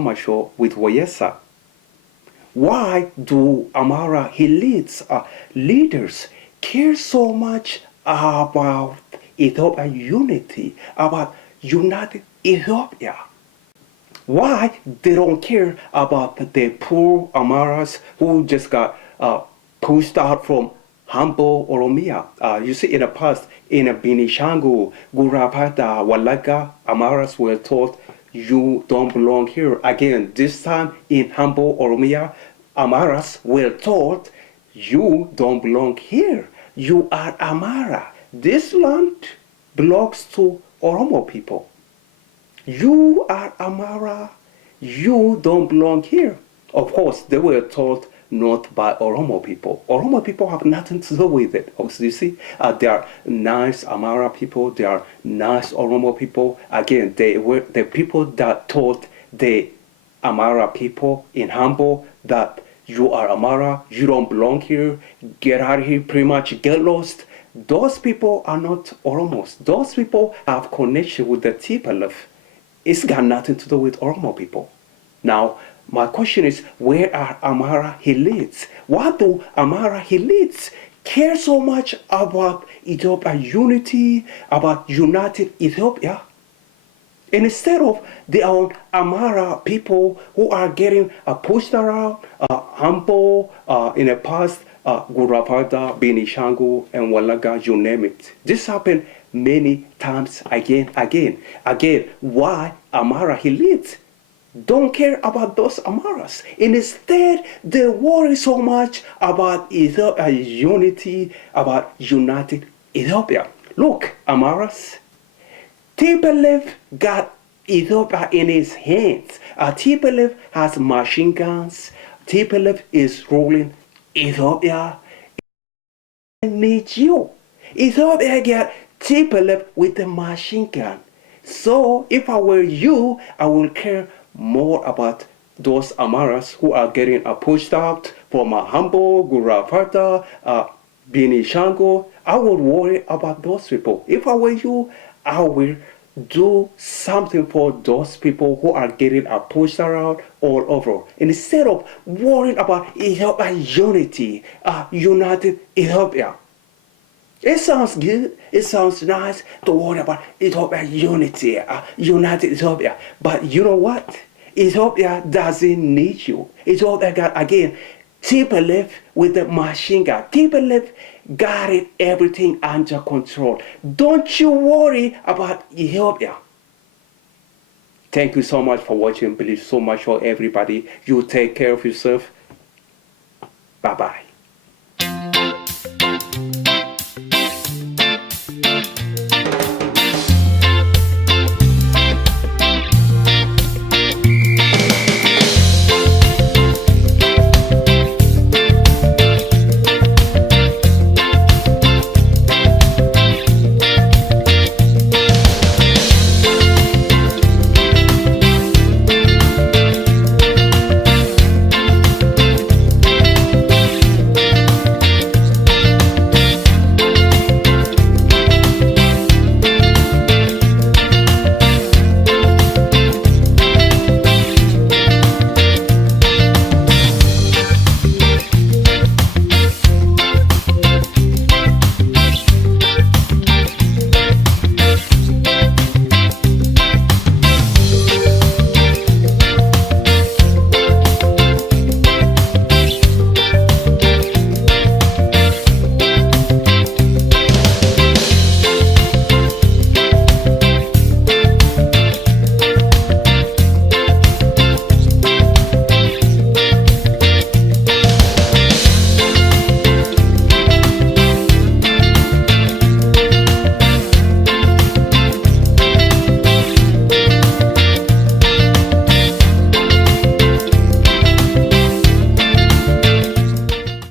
bilisummaashow with Wayesa. Why do Amhara leaders care so much about Ethiopian unity, about united Ethiopia? Why they don't care about the poor Amahars who just got pushed out from Ambo, Oromia? You see, in the past, in Binishangu, Gurapata, Walaga, Amahars were told, you don't belong here. Again, this time in Ambo, Oromia, Amahars were told, you don't belong here. You are Amhara. This land belongs to Oromo people. You are Amhara. You don't belong here. Of course, they were told not by Oromo people. Oromo people have nothing to do with it. Also, you see, they are nice Amhara people. They are nice Oromo people. Again, they were the people that told the Amhara people in Ambo that you are Amhara, you don't belong here, get out of here, pretty much get lost. Those people are not Oromos. Those people have connection with the TPLF. It's got nothing to do with Oromo people. Now, my question is, where are Amhara elites? Why do Amhara elites care so much about Ethiopian unity, about united Ethiopia? And instead of their own Amhara people who are getting pushed around, Ambo, in the past, Gurapada, Binishangu, and Walaga, you name it. This happened many times again. Why Amhara elites don't care about those Amharas? Instead, they worry so much about unity, about united Ethiopia. Look, Amharas, TPLF got Ethiopia in his hands. TPLF has machine guns. TPLF is ruling Ethiopia. It needs you. Ethiopia got TPLF with the machine gun. So if I were you, I will care more about those Amharas who are getting pushed out from Ambo, Guraparta, Binishango. I would worry about those people. If I were you, I will do something for those people who are getting pushed around all over. Instead of worrying about Ethiopian unity, united Ethiopia. It sounds good, it sounds nice to worry about Ethiopian unity, united Ethiopia. But you know what? Ethiopia doesn't need you. Ethiopia got, again, TPLF with the machine gun. TPLF got it everything under control. Don't you worry about Ethiopia. Thank you so much for watching. Bilisummaashow, everybody. You take care of yourself. Bye-bye.